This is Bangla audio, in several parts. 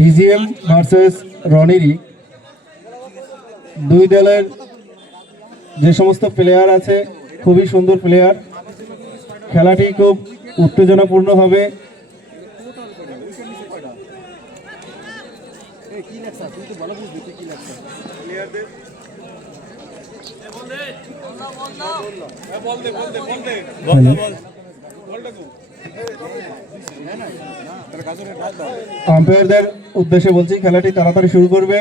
বিজিএম ভার্সেস রনিরি, দুই দলের যে সমস্ত প্লেয়ার আছে খুবই সুন্দর প্লেয়ার। খেলাটি খুব উত্তেজনাপূর্ণ হবে। আম্পায়ারদের উদ্দেশ্যে বলছি, খেলাটি তাড়াতাড়ি শুরু করবে।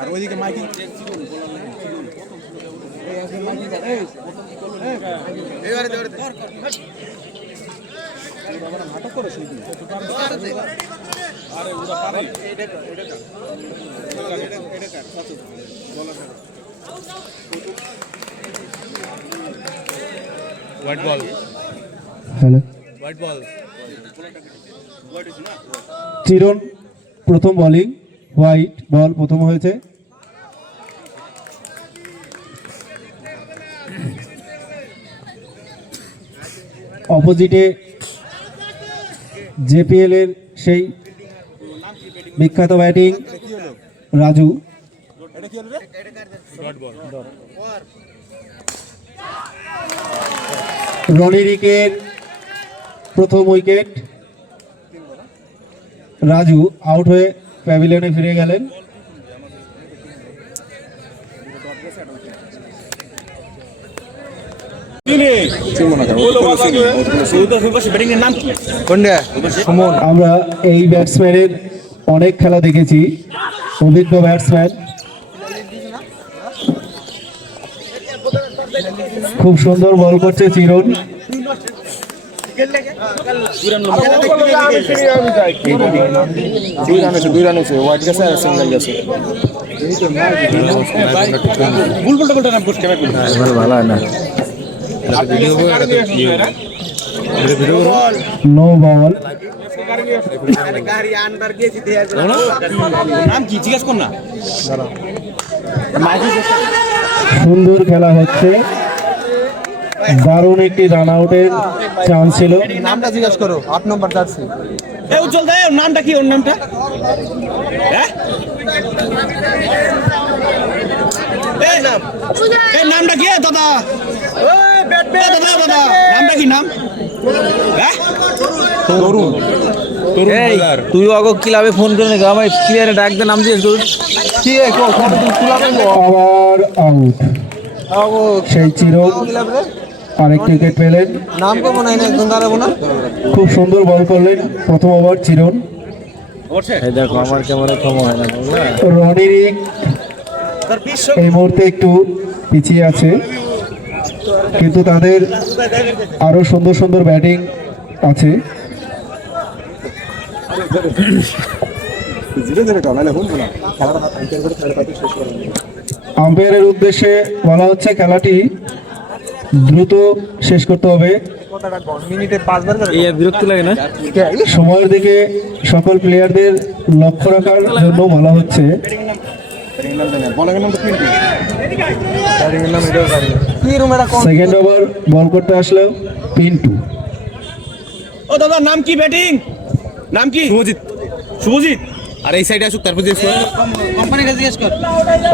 আর ওইদিকে মাইকি নাটক করে white ball, hello, white ball. চিরন প্রথম বোলিং, হোয়াইট বল প্রথম হয়েছে। অপোজিটে জেপিএল এর সেই বিখ্যাত ব্যাটিং রাজু। রনিরিকের প্রথম উইকেট। রাজু আউট হয়ে প্যাভিলিয়নে ফিরে গেলেন। আমরা এই ব্যাটসম্যানের অনেক খেলা দেখেছি, অভিজ্ঞ ব্যাটসম্যান, খুব সুন্দর বল করছে চিরন। No ball. সুন্দর খেলা হচ্ছে, দারুণ একটি রান আউটের চান্স ছিল। নামটা জিজ্ঞেস করো, 8 নম্বর জার্সি। উজ্জ্বল দা, ওর নামটা কি? ওর নামটা নামটা কি দাদা? দাদা নামটা কি? নাম তুই আগে ক্লাবে ফোন করে নে, আমার প্লেয়ারে ডাক দে, নাম জিজ্ঞেস করুন। আবার আউট সেই চিরন। আরেকটি উইকেট পেলেন। নাম কো মনে না, একদম দাঁড়াবো না। খুব সুন্দর বল করলেন প্রথম ওভার চিরন। দেখো আমার ক্যামেরা কম হয় না। রনিরিক এই মুহূর্তে একটু পিছিয়ে আছে, কিন্তু তাদের আরো সুন্দর সুন্দর ব্যাটিং আছে। আম্পায়ারের উদ্দেশ্যে বলা হচ্ছে খেলাটি দ্রুত শেষ করতে হবে। বিরক্তি লাগে না? সময়ের দিকে সকল প্লেয়ারদের লক্ষ্য রাখার জন্য বলা হচ্ছে। সেকেন্ড ওভার বল করতে আসলেও পিন্টু। ও দাদা, নাম কি? ব্যাটিং নাম কি? শুভজিৎ। শুভজিৎ, আর এই সাইডে আসুক, তারপর কোম্পানির কাছে জিজ্ঞেস কর।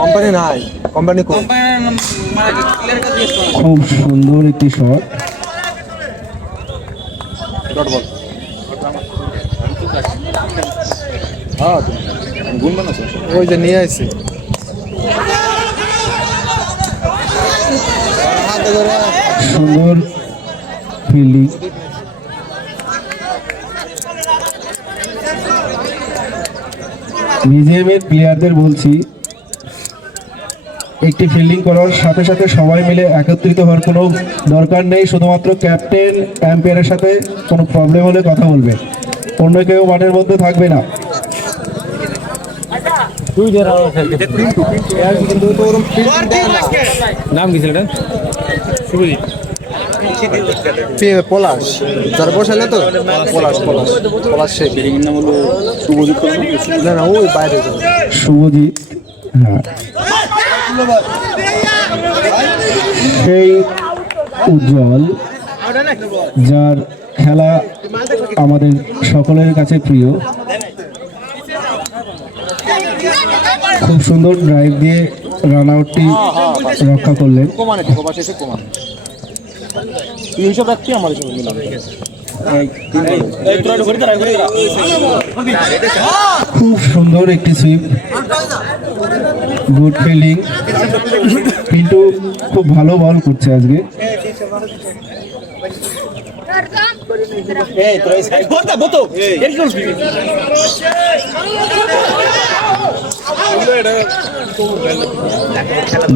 কোম্পানি নাই, কোম্পানি কো। খুব সুন্দর একটি শট। Dot ball. হ্যাঁ, গুণ বানাছে। ওই যে নিয়ে আইছে। সুন্দর ফিল্ডিং। বিজিএমের প্লেয়ারদের বলছি, একটি ফিল্ডিং করার সাথে সাথে সবাই মিলে একত্রিত হওয়ার কোনো দরকার নেই। শুধুমাত্র ক্যাপ্টেন আম্পায়ারের সাথে কোনো প্রবলেম হলে কথা বলবে। অন্য কেউ মাঠের মধ্যে থাকবে না। নাম কি ছেলেটা? শুভজিৎ। পলাশ যারা বসাইলে তো পলাশ পলাশ পলাশ শেখ নাম হলো শুভজিৎ না না ওই বাইরে শুভজিৎ, হ্যাঁ সেই উজ্জ্বল যার খেলা আমাদের সকলের কাছে প্রিয়, খুব সুন্দর ড্রাইভ দিয়ে রান আউটটি রক্ষা করলেন। কমানে কমার শেষে কমান তুই হিসাব রাখছি আমার হিসাবে মিলাম খুব সুন্দর একটি সুইপ, গুড ফিল্ডিং, কিন্তু খুব ভালো বল করছে আজকে।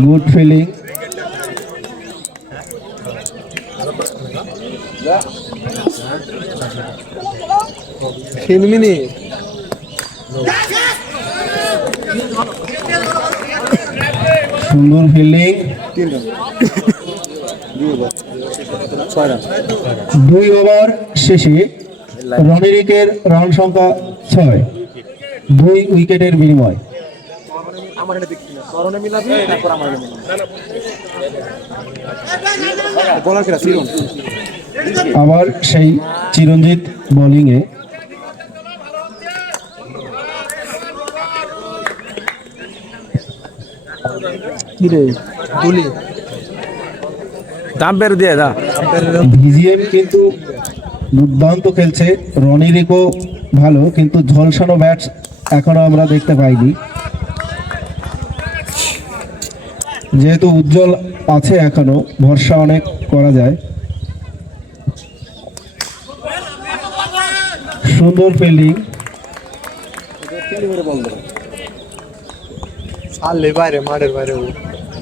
গুড ফিল্ডিং, খেলমিনি সুন্দর ফিল্ডিং, 2 ওভার শেষে রনিরিকের রান সংখ্যা 6, 2 উইকেটের বিনিময়। আবার সেই চিরঞ্জিত বোলিংয়ে, দাম বের দিয়ে দা। ভিজিএম কিন্তু দুর্দান্ত খেলছে, রনিরিকও ভালো, কিন্তু ঝলসানো ব্যাটস এখনো আমরা দেখতে পাইনি। যেহেতু উজ্জ্বল আছে এখনো, ভরসা অনেক করা যায়। সুন্দর ফিল্ডিং, ছাড়লে বাইরে মাঠের বাইরে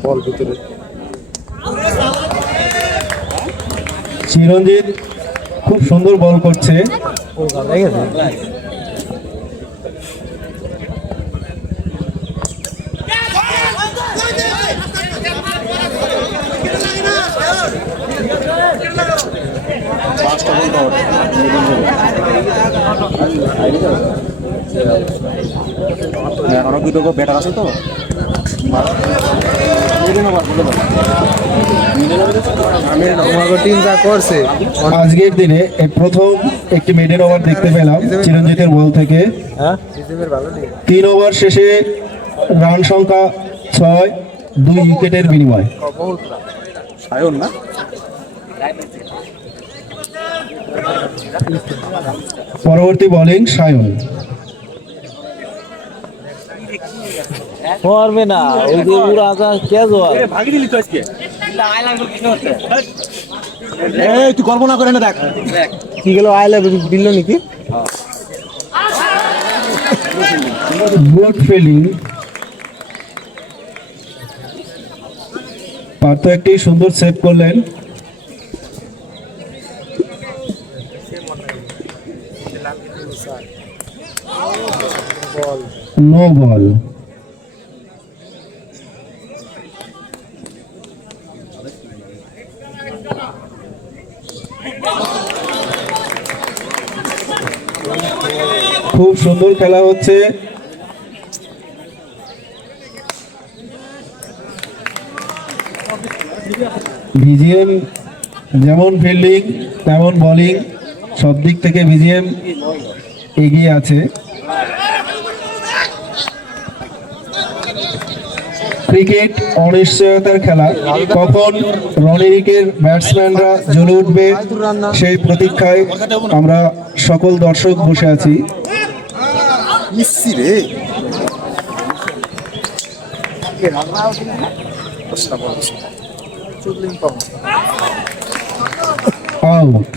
বল ভিতরে চিরঞ্জিত খুব সুন্দর বল করছে। এখনো দুটো ব্যাটার আছে তো টিম যা করছে আজকের দিনে এই প্রথম একটি মিডল ওভার দেখতে পেলাম চিরঞ্জিতের বল থেকে। 3 ওভার শেষে রান সংখ্যা 6, 2 উইকেটের বিনিময়। সায়ন না পরবর্তী বোলিং সায়ন, পারবে না, ওই যে পুরো আকাশ ক্যাজুয়াল। ভাগি দিলি তো আজকে তুই কল্পনা করে না, দেখ কি গেল আই লাভ দিল নাকি গুড ফিল্ডিং, পার্থ একটি সুন্দর সেভ করলেন। নো বল, খুব সুন্দর খেলা হচ্ছে। ভিজিএম যেমন ফিল্ডিং তেমন বোলিং, সব দিক থেকে ভিজিএম এগিয়ে আছে। ক্রিকেট অনিশ্চয়তার খেলা, কখন রনিরিকের ব্যাটসম্যানরা জ্বলে উঠবে সেই প্রতীক্ষায় আমরা সকল দর্শক বসে আছি। আউট,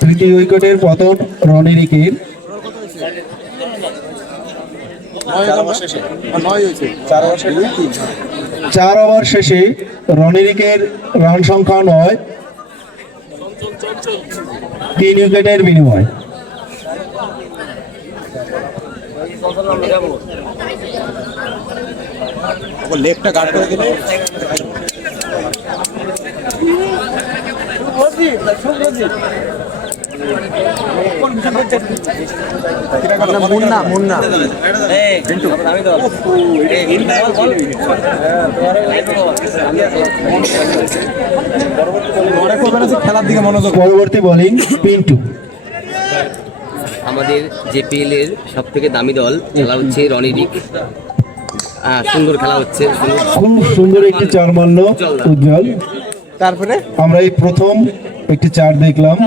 তৃতীয় উইকেটের পতন রনিরিকের। 4 ওভার শেষে রনিরিকের রান সংখ্যা 9, 3 উইকেটের বিনিময়। লেগটা গার্ড করে দিলে মুন্না মুন্না খেলার দিকে মনোযোগ। পরবর্তী বোলিং পিন্টু। আমাদের জেপিএল এর সব থেকে দামি দল খেলা হচ্ছে রনি রিক। সুন্দর খেলা হচ্ছে, খুব সুন্দর একটি 4 মারল উজ্জ্বল। তারপরে আমরা এই প্রথম একটি 4 দেখলাম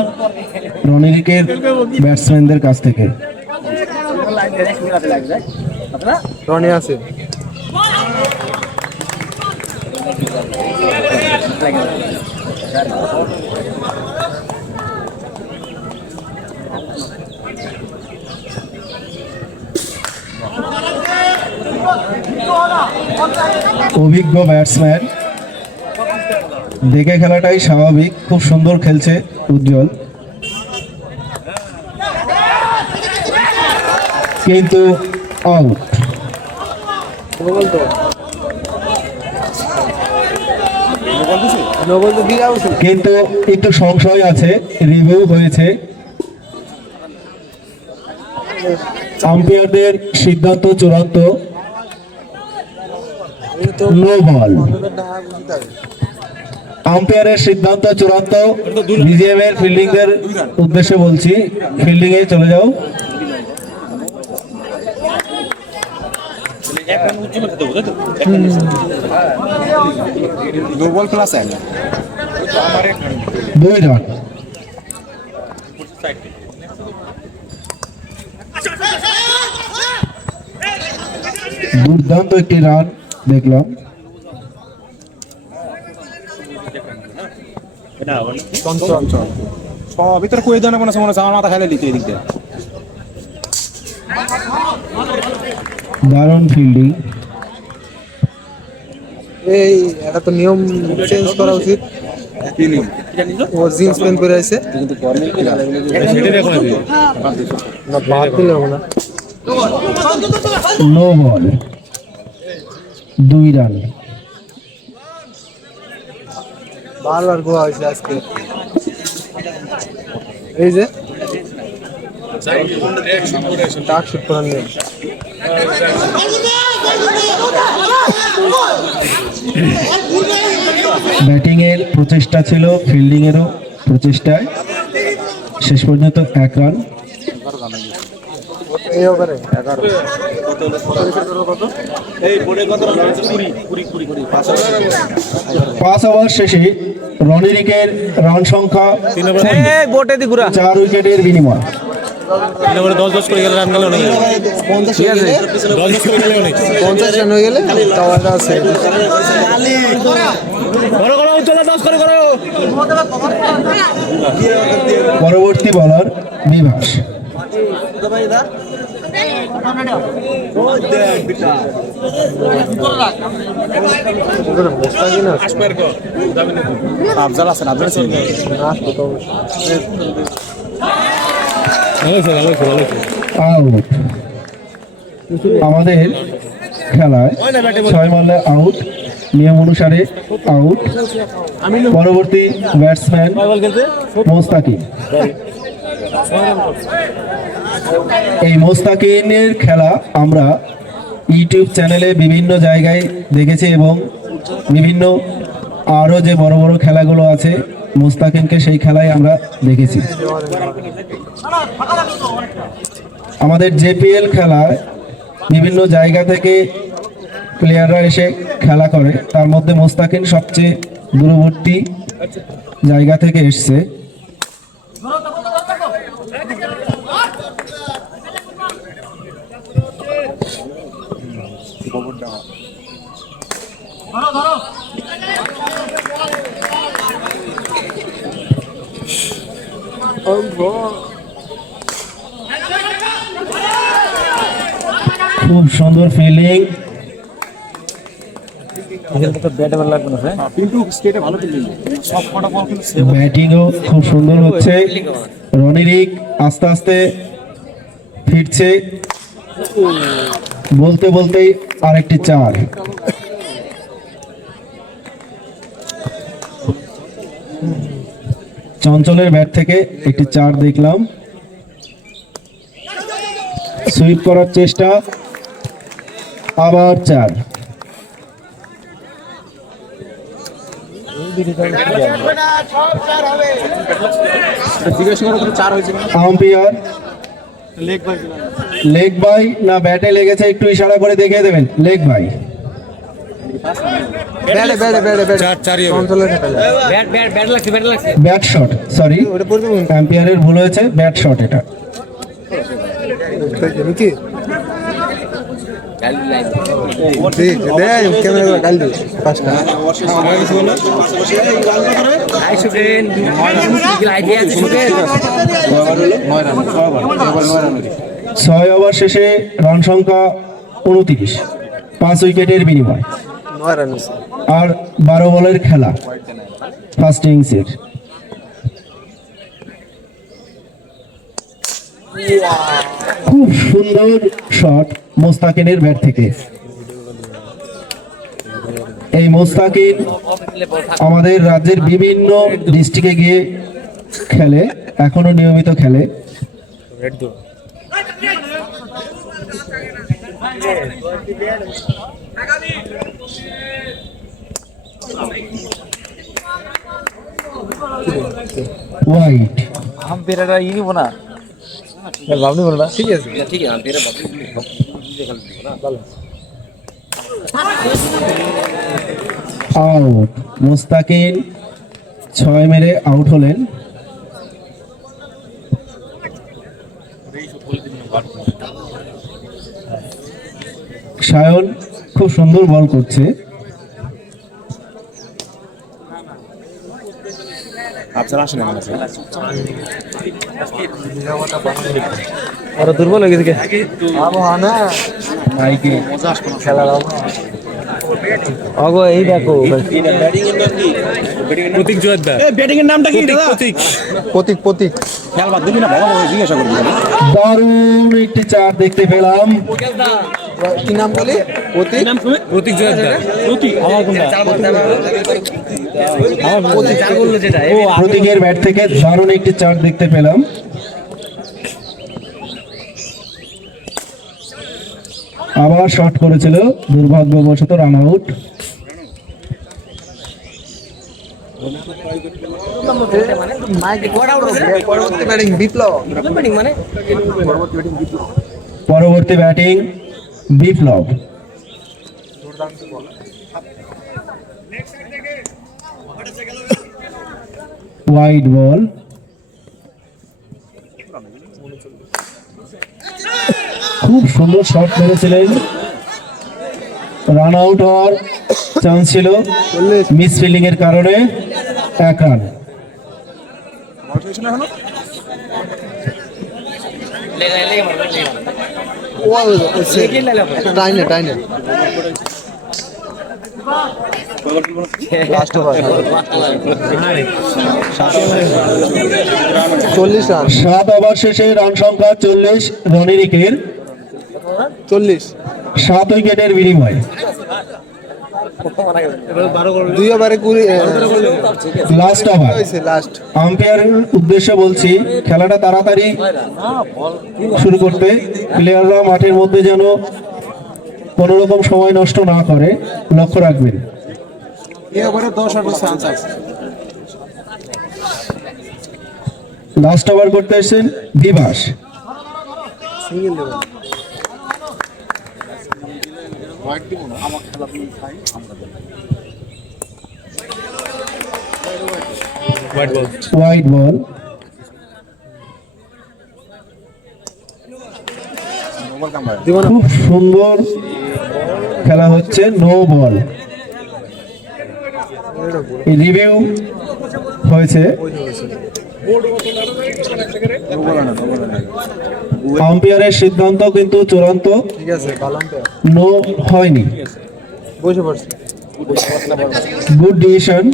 রনিরিকের ব্যাটসম্যানদের কাছ থেকে। রনি আছে অভিজ্ঞ ব্যাটসম্যান, দেখে খেলাটাই স্বাভাবিক। খুব সুন্দর খেলছে উজ্জ্বল, কিন্তু আউট। কিন্তু একটু সংশয় আছে, রিভিউ হয়েছে। আম্পায়ারদের সিদ্ধান্ত চূড়ান্ত, নো বল। আম্পায়ারের সিদ্ধান্ত চূড়ান্ত। বিজিএম এর ফিল্ডিংদের উদ্দেশ্যে বলছি, ফিল্ডিং এ চলে যাও। দুর্বল প্লাস 1 2 রান। দুর্দান্ত একটি রান দেখলাম। ভিতরে কই দেন কোনো সমস্যা, আমার মাথা খাইলে লিখে এদিক দিয়ে। দারুণ ফিল্ডিং। এই এটা তো নিয়ম চেঞ্জ করা উচিত। ও জিন্স প্যান্ট পরে আছে না, বাদ দিলে হবে না। No ball, 2 run. বারবার গোয়া হয়েছে আজকে। এই যে ডাক শুট করার নিয়ম। ব্যাটিং এর প্রচেষ্টা ছিল, ফিল্ডিং এরও প্রচেষ্টায় শেষ পর্যন্ত 1 রান। এই ওভারে 11 5 ওভার শেষে রনিরিকের রান সংখ্যা বোটে দি ঘুরা 4 উইকেটের বিনিময়। 10 করে গেলে রান গেল না, 50 হয়ে গেলে 10 করে গেলে অনেক 50 রান হয়ে গেলে তাও এটা আছে। বড় করো চলে 10 করে করো। পরবর্তী বলার বিভাস। আফজাল আছেন, আফজাল আছেন। আউট। আমাদের খেলায় 6 মারলে আউট, নিয়ম অনুসারে আউট। পরবর্তী ব্যাটসম্যান মোস্তাকিম। এই মোস্তাকিমের খেলা আমরা ইউটিউব চ্যানেলে বিভিন্ন জায়গায় দেখেছি এবং বিভিন্ন আরও যে বড় বড় খেলাগুলো আছে মোস্তাকিমকে সেই খেলায় আমরা দেখেছি। আমাদের জেপিএল খেলায় বিভিন্ন জায়গা থেকে প্লেয়াররা এসে খেলা করে, তার মধ্যে মোস্তাকিম সবচেয়ে দূরবর্তী জায়গা থেকে এসছে। খুব সুন্দর ফিল্ডিং। ব্যাটিংও খুব সুন্দর হচ্ছে। রনি রিক আস্তে আস্তে ফিরছে, বলতে বলতেই আরেকটি 4। চঞ্চলের ব্যাট থেকে একটি 4 দেখলাম। সুইপ করার চেষ্টা, আবার 4। আম্পায়ার লেগ বাই না ব্যাটে লেগেছে একটু ইশারা করে দেখিয়ে দেবেন। Leg bye, bat shot, sorry আম্পায়ারের ভুল হয়েছে, ব্যাট শট এটা। ছয় ওভার শেষে রান সংখ্যা 29, 5 উইকেটের বিনিময় আর 12 বলের খেলা ফার্স্ট ইনিংসের। খুব সুন্দর শট মোস্তাকিনের ব্যাট থেকে। এই মোস্তাকিন আমাদের রাজ্যের বিভিন্ন ডিস্ট্রিক্টে গিয়ে খেলে, এখনো নিয়মিত খেলে। হোয়াইট, আম্পায়াররা ই নিব না, ভাবনি বলো না। ঠিক আছে, ঠিক আছে আউট। মোস্তাকিন 6 মেরে আউট হলেন। সায়ন খুব সুন্দর বল করছে। ওরা দুর্বল হয়ে গেছে অগো। এই দেখো প্রতীক জোয়ারদার। ব্যাটিং এর নামটা কি দাদা? প্রতীক। প্রতীক খেয়াল বাদ দিবি না বাবা, জিজ্ঞাসা করবি। দারুণ একটি 4 দেখতে পেলাম। কি নাম বলি? প্রতীক জোয়ারদার। প্রতীকের ব্যাট থেকে দারুণ একটি 4 দেখতে পেলাম। আবার শট করেছিল, দুর্ভাগ্যবশত রান আউট। পরবর্তী ব্যাটিং বিপ্লব। পরবর্তী ব্যাটিং বিপ্লব। ওয়াইড বল, খুব সুন্দর শট করেছিলেন। রান আউট হওয়ার চান্স ছিল, মিস ফিল্ডিং এর কারণে 1 রান। টাইনে লাস্ট ওভার 40 রান। 7 ওভার শেষে রান সংখ্যা 40, রনি রিকের 40, 7 উইকেটের বিনিময়। 2 ওভারে 20 লাস্ট ওভার। লাস্ট। আম্পায়ারের উদ্দেশ্যে বলছি, খেলাটা তাড়াতাড়ি শুরু করতে, প্লেয়াররা মাঠের মধ্যে যেন কোনো রকম সময় নষ্ট না করে, লক্ষ্য রাখবেন। লাস্ট ওভার করতে এসেছেন বিভাস। হোয়াইট বল, খুব সুন্দর খেলা হচ্ছে। নো বল, রিভিউ হয়েছে। আম্পায়ারের সিদ্ধান্ত কিন্তু চূড়ান্ত, ঠিক আছে, নো হয়নি। বসে পড়ছে। Good decision.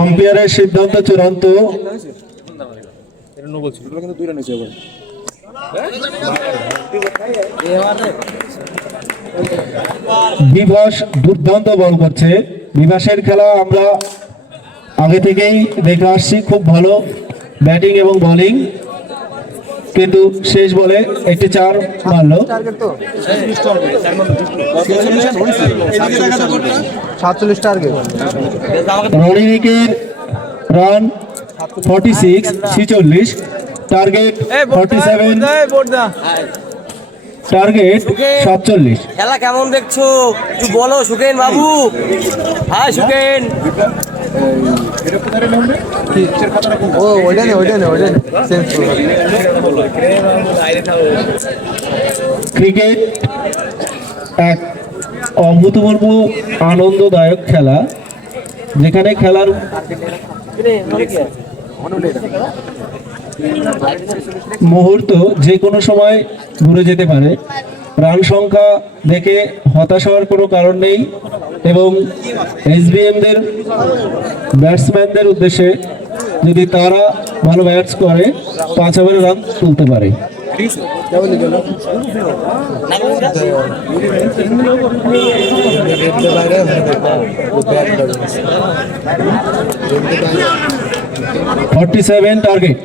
আম্পায়ারের সিদ্ধান্ত চূড়ান্ত। বিভাস দুর্দান্ত বল করছে। বিভাসের খেলা আমরা আগে থেকেই দেখে আসছি, খুব ভালো ব্যাটিং এবং বোলিং, কিন্তু শেষ বলে একটি 4 মারলো। 47 টার্গেট। রনি রিকের রান 46, টার্গেট 47, টার্গেট 47। খেলা কেমন দেখছো একটু বলো সুকেন বাবু। হাই সুকেন। ও ওইটা নেই চেঞ্জ করো। ক্রিকেট এক অভূতপূর্ব আনন্দদায়ক খেলা, যেখানে খেলার মুহূর্ত যে কোনো সময় ঘুরে যেতে পারে। রান সংখ্যা দেখে হতাশ হওয়ার কোনো কারণ নেই, এবং এসবিএমদের ব্যাটসম্যানদের উদ্দেশ্যে যদি তারা ভালো ব্যাটস করে 5 ওভারে রান তুলতে পারে। $47 টার্গেট।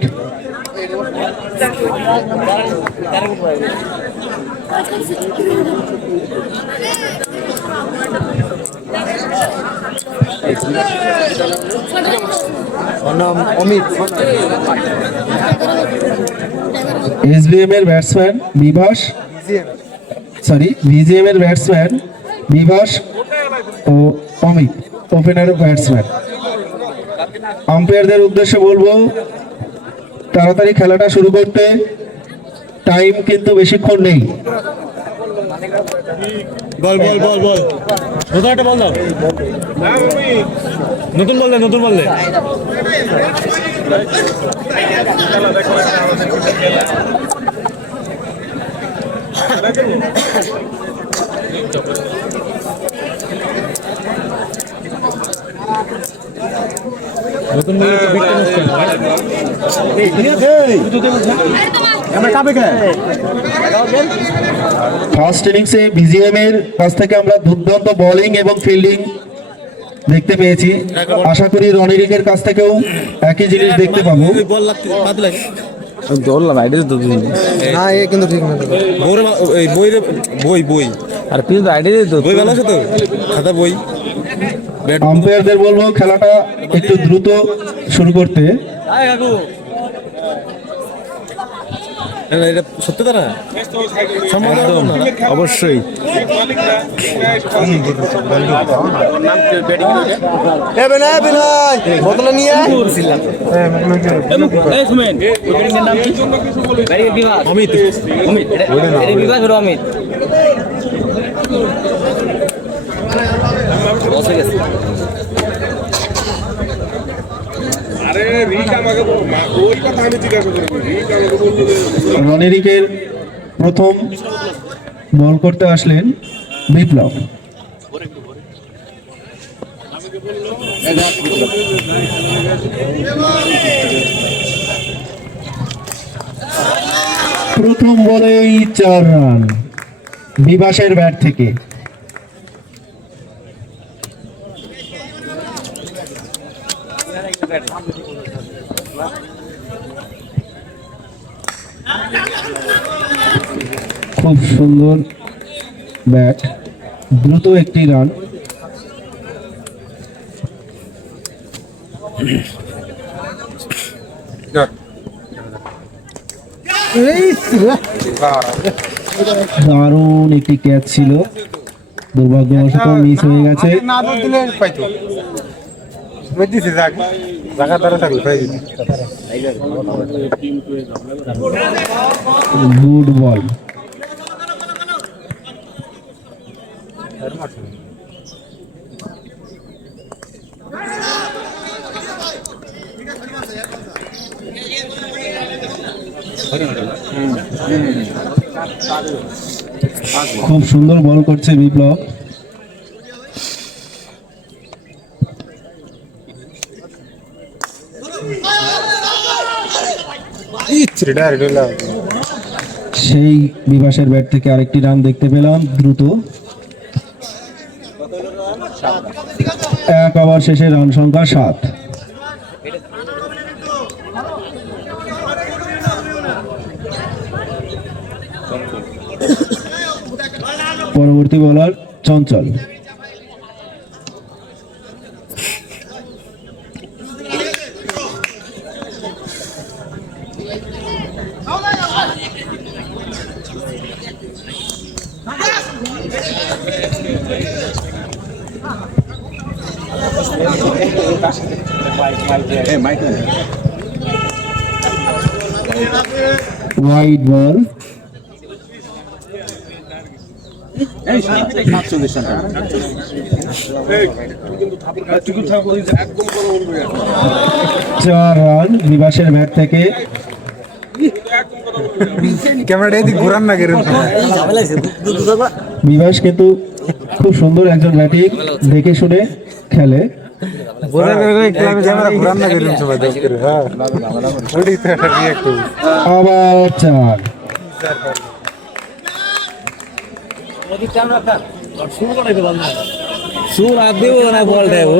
অমিত। এসবিএম এর ব্যাটসম্যান বিভাস, ভিজিএম এর ব্যাটসম্যান বিভাস ও অমিত ওপেনার ব্যাটসম্যান। আম্পায়ারদের উদ্দেশ্যে বলবো তাড়াতাড়ি খেলাটা শুরু করতে, টাইম কিন্তু বেশিক্ষণ নেই। বল নতুন একটা বল দাও। নতুন বল দে। নতুন বল তো বিট নষ্ট ফার্স্ট ইনিংসে বিজিএম এর কাছ থেকে আমরা দুর্দান্ত বোলিং এবং ফিল্ডিং দেখতে পেয়েছি। আশা করি রনি রিকের কাছ থেকেও একই জিনিস দেখতে পাবো। বল লাগতে পাত লাগে। ধরলাম আইডিয়া তো না এ কিন্তু ঠিক না। বই আর তুই তো আইডিয়া তো বই ভালো আছে তো, খাতা বই। আম্পায়ারদের বলবো খেলাটা একটু দ্রুত শুরু করতে। এটা সত্য তারা অবশ্যই। বোতল নিয়ে অমিত। বসে গেছে। রনি রিকের প্রথম বল করতে আসলেন বিপ্লব। প্রথম বলেই 4 রান বিভাসের ব্যাট থেকে। খুব সুন্দর ব্যাট, দ্রুত একটি রান। দারুণ একটি ক্যাচ ছিল, দুর্ভাগ্যবশত মিস হয়ে গেছে। মেদিছে জায়গা তারা থাকলে পাই গুড বল। খুব সুন্দর বল করছে বিপ্লব। সেই বিভাসের ব্যাট থেকে আরেকটি রান দেখতে পেলাম দ্রুত। 1 ওভার শেষে রান সংখ্যা 7। পরবর্তী বোলার চঞ্চল। Wide ball. চার রান বিভাসের ব্যাট থেকে। ক্যামেরাটা এদিক ঘুরান না কেন বিভাস কিন্তু খুব সুন্দর একজন ব্যাটিং, দেখে শুনে খেলে। ক্যামেরা ঘুরান না কেন সবাই দেখ করে হ্যাঁ ওই তো একটা রিঅ্যাক্ট আবার 4। চুল আর দেবো না বলটা ও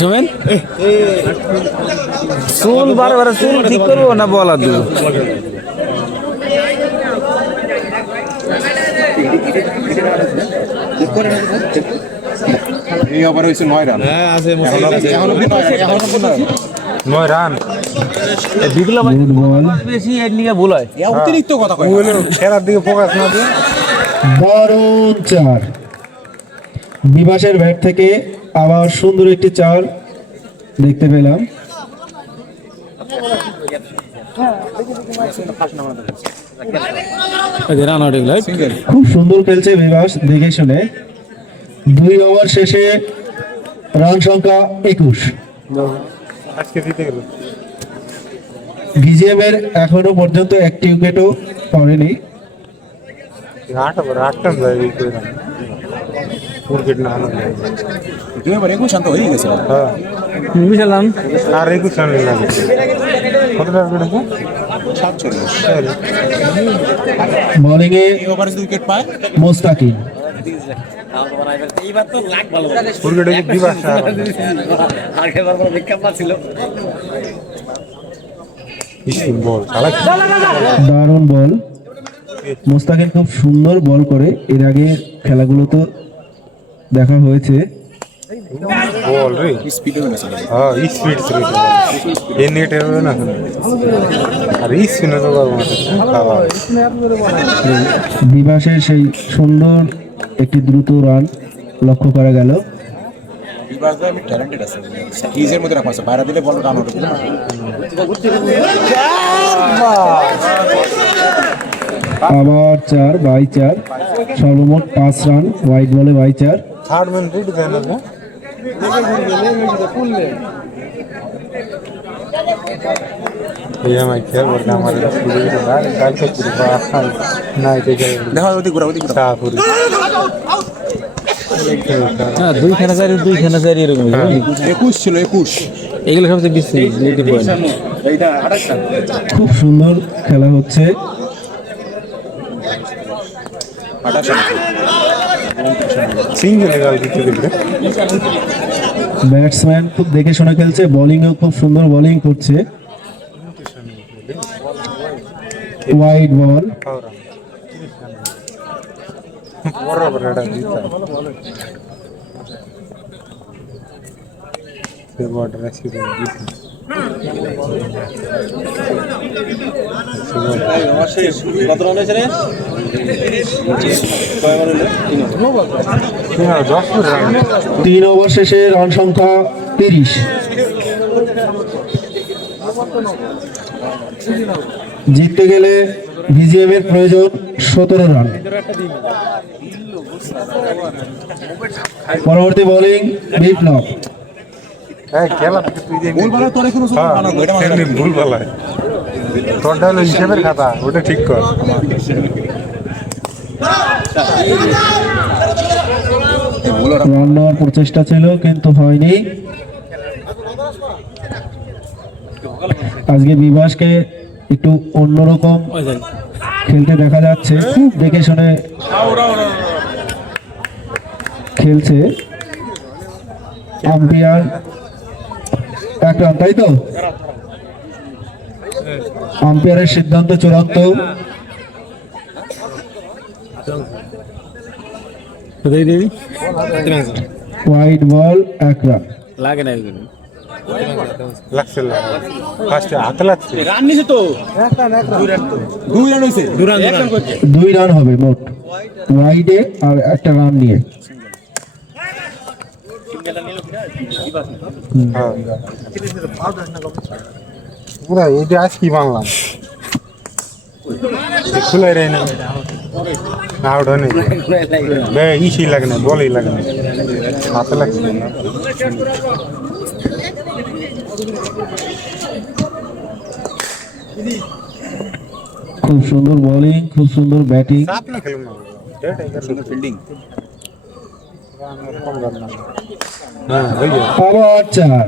শুনেন চুল বারবার চুল ঠিক করবো না বল আর দেবো। এই ওভার হইছে 9 রান হ্যাঁ আছে 9 রান বিপ্লব গুড বল। বেশি এর নিয়ে ভুল হয়। অতিরিক্ত কথা কয় খেলার দিকে ফোকাস না দিয়ে দারুণ 4। বিভাসের ব্যাট থেকে আবার সুন্দর একটি 4 দেখতে পেলাম। রান আউট এগুলো খুব সুন্দর খেলছে বিভাস, দেখে শুনে। 2 ওভার শেষে রান সংখ্যা 21। আজকে দিতে গেল বিজিএম এর এখনো পর্যন্ত একটি উইকেটও পড়েনি। 8 ওভার 8 রান যায় এই করে উইকেট না হলো 2 ওভার 21 শান্ত হয়ে গেছে হ্যাঁ বিশাল রান আর 21 রান লাগে কত রান পেয়েছে 47 বোলিং এ এই ওভারে যদি উইকেট পায় মোস্তাকিম। উইকেট এই দিবাস ইসুল বল দারুণ বল। মোস্তাকিম খুব সুন্দর বল করে, এর আগে খেলাগুলোতে দেখা হয়েছে। বল রে স্পিডে গেছে হ্যাঁ স্পিড ছিল এই নেট এর না আর এই সিনে তো বাবা খাওয়া বিভাসের সেই সুন্দর একটি দ্রুত রান লক্ষ্য করা গেল। বিভাস আমি ট্যালেন্টেড আছে ইজের মধ্যে রাখা আছে, বাইরে দিলে বল রান আউট হবে। আবার 4/4, সর্বমোট 5 রান ওয়াইড বলে 4। থার্ড ম্যান রেডি দেন না এই আমার খেল বড় আমার স্কুলে কাল থেকে না এটা দেখো ওদিকে ঘুরা সাপুরি হ্যাঁ 2 এরকম 21 ছিল 21 এগুলো সবচেয়ে বেশি নেগেটিভ পয়েন্ট। এইটা 28 রান খুব সুন্দর খেলা হচ্ছে। 28 রান সিঙ্গেল গাল দিতে দিবে ব্যাটসম্যান খুব দেখে শুনে খেলছে, বোলিংও খুব সুন্দর বোলিং করছে। Wide ball. বরাবর এটা দিতা সে বর্ডার আছে কত রান হয়েছে রে? 3 ওভার শেষে রান সংখ্যা 30। জিততে গেলে বিজিএম এর প্রয়োজন 17 রান। পরবর্তী বোলিং বিপ্লব। ভুল বলায় তোরটা হলো হিসেবের খাতা, ওটা ঠিক কর। রান নেওয়ার প্রচেষ্টা ছিল কিন্তু হয়নি। আজকে বিভাসকে একটু অন্যরকম খেলতে দেখা যাচ্ছে, খুব দেখে শুনে খেলছে। আম্পায়ার 1 রান, তাই তো? আম্পায়ারের সিদ্ধান্ত চূড়ান্ত। Wide ball, 1 run. লাগে না লাগছে ফার্স্টে হাতে লাগছে। রান নিছে তো 2 রান হয়েছে। 2 রান হবে মোট, ওয়াইডে আর 1টা রান নিয়ে। পুরা এটা আজ কি বাংলা খুলে রে না আউট হয়নি, ইসি লাগে না, বলই লাগে না, হাতে লাগছে। খুব সুন্দর বোলিং, খুব সুন্দর ব্যাটিং। চাপ না খেলুন না, ফিল্ডিং হ্যাঁ হয়ে গেল। আবার 4,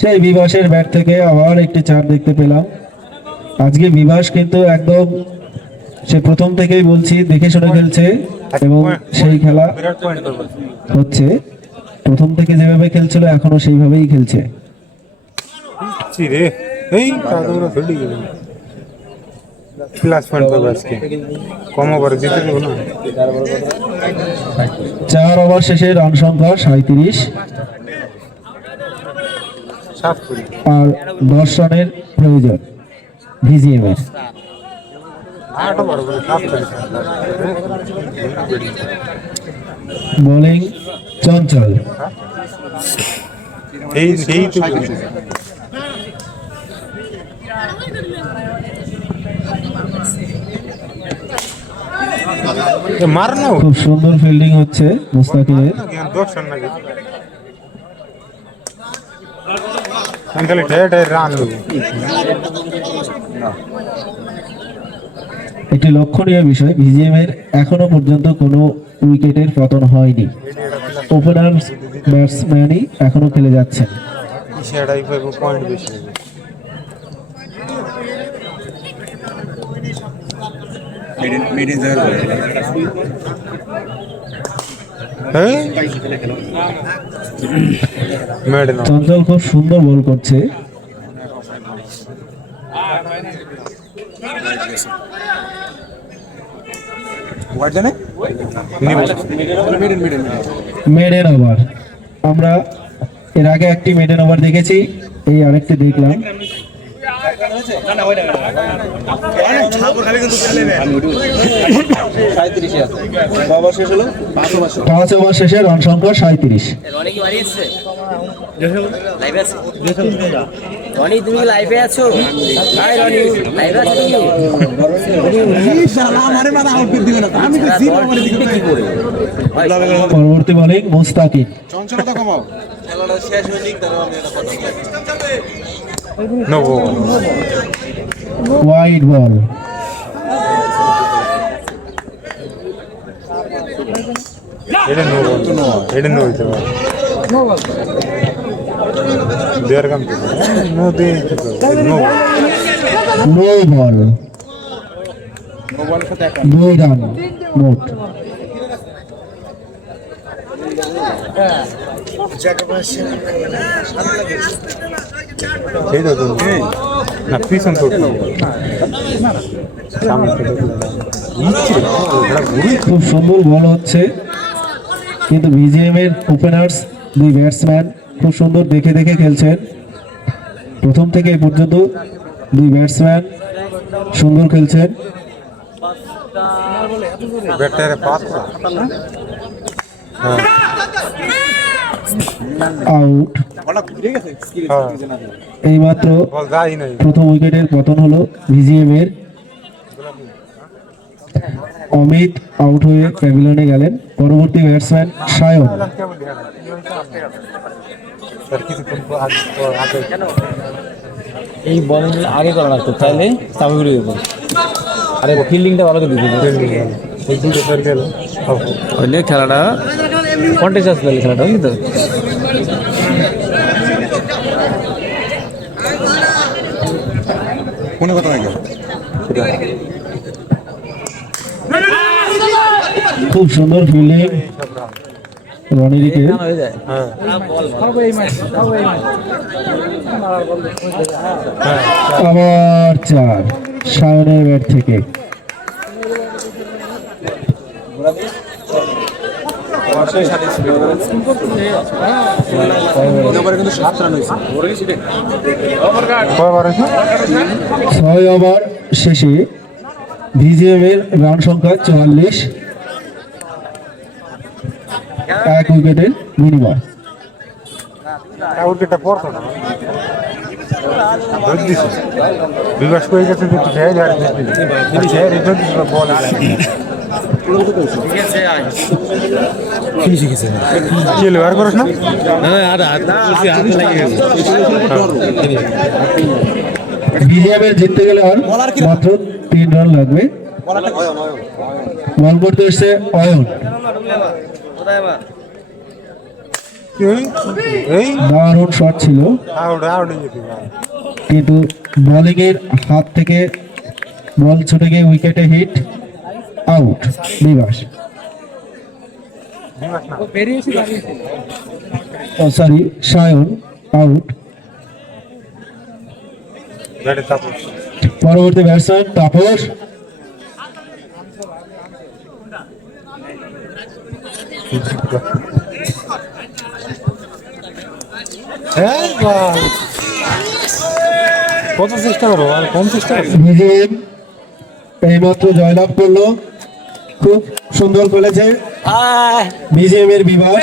সেই বিভাসের ব্যাট থেকে আবার একটি 4 দেখতে পেলাম। আজকে বিভাস কিন্তু একদম সে প্রথম থেকেই বলছি দেখে শুনে খেলছে এবং সেই খেলা বিরাট পয়েন্ট করবে। হচ্ছে। প্রথম থেকে যেভাবে খেলছিল এখনো সেইভাবেই খেলছে। ছি রে, এই তাহলে ফিল্ডিং গেল। প্লাস পয়েন্ট পাবে আজকে, কম ওভারে জিতে দেবো না। 4 ওভার শেষে রান সংখ্যা 37 সাত করি আর 10 রানের প্রয়োজন ভিজিএম এর। 8 ওভার বলে সাত করি। বোলিং চঞ্চল। এই তো বলছি। মার না খুব সুন্দর ফিল্ডিং হচ্ছে মুস্তাকিমের। দর্শন নাকি আমি খালি ঢের রান দেবো। একটি লক্ষণীয় বিষয়, ভিজিএম এর এখনো পর্যন্ত কোনো উইকেটের পতন হয়নি। ওপেনার ব্যাটসম্যানই এখনো খেলে যাচ্ছেন। সেটাই পয়েন্ট বেশি হবে। চঞ্চল খুব সুন্দর বল করছে। মেডেন ওভার, আমরা এর আগে একটি মেডেন ওভার দেখেছি, এই আরেকটি দেখলাম। 5 ওভার শেষে রান সংখ্যা 37। রনি কি বাড়ি এসছে? লাইভে আছে? রনি তুমি লাইভে আছো? হাই রনি, লাইভে আছো তুমি? আমি তো জিরো করে দিতে কি করে? পরবর্তী বোলিং মুস্তাকিম। চঞ্চলতা কমাও, খেলাটা শেষ হয়ে নিক তারপর আমি এটা কথা বলবো। No wide ball. এটা নো বল, এটা নো হইতে পারে। দেয়ার কাম তো নো দে নো নো বল, 2 রান মোট। সেই তো না পিছন তো খুব সুন্দর বল হচ্ছে, কিন্তু বিজিএম এর ওপেনার্স 2 ব্যাটসম্যান খুব সুন্দর দেখে দেখে খেলছেন। প্রথম থেকে এ পর্যন্ত 2 ব্যাটসম্যান সুন্দর খেলছেন। আউট। এইমাত্র প্রথম উইকেটের পতন হলো ভিজিএম এর। অমিত আউট হয়ে প্যাভিলিয়নে গেলেন। পরবর্তী ব্যাটসম্যান সায়ন। এই বল আগে করা লাগতো, তাহলে চাপে ঘুরে যেত। আরে ফিল্ডিংটা ভালো করে দিতে হইলে খেলাটা কন্টেস্ট আসবে, খেলাটা বুঝলি তো। খুব সুন্দর ফিল্ডিং রনিরিকে। হয়ে যায়। আবার 4 সায়নের ব্যাট থেকে। ছয় ওভার শেষে ভিজিএম এর রান সংখ্যা 44, 1 উইকেটের বিনিময়। বিকাশ করে গেছে ভিজিএম এর জিততে গেলে আর মাত্র 3 রান লাগবে। বল করতে এসছে অয়ন। দারুণ শট ছিল, কিন্তু বোলিং এর হাত থেকে বল ছুটে গিয়ে উইকেটে hit. Out Bikash. Sorry Sayan out. পরবর্তী ব্যাটসম্যান তাপস। কত চেষ্টা করো আর কম চেষ্টা করো। ভিজিএম এইমাত্র জয়লাভ করলো। খুব সুন্দর খেলেছে ভিজিএম এর বিভাগ।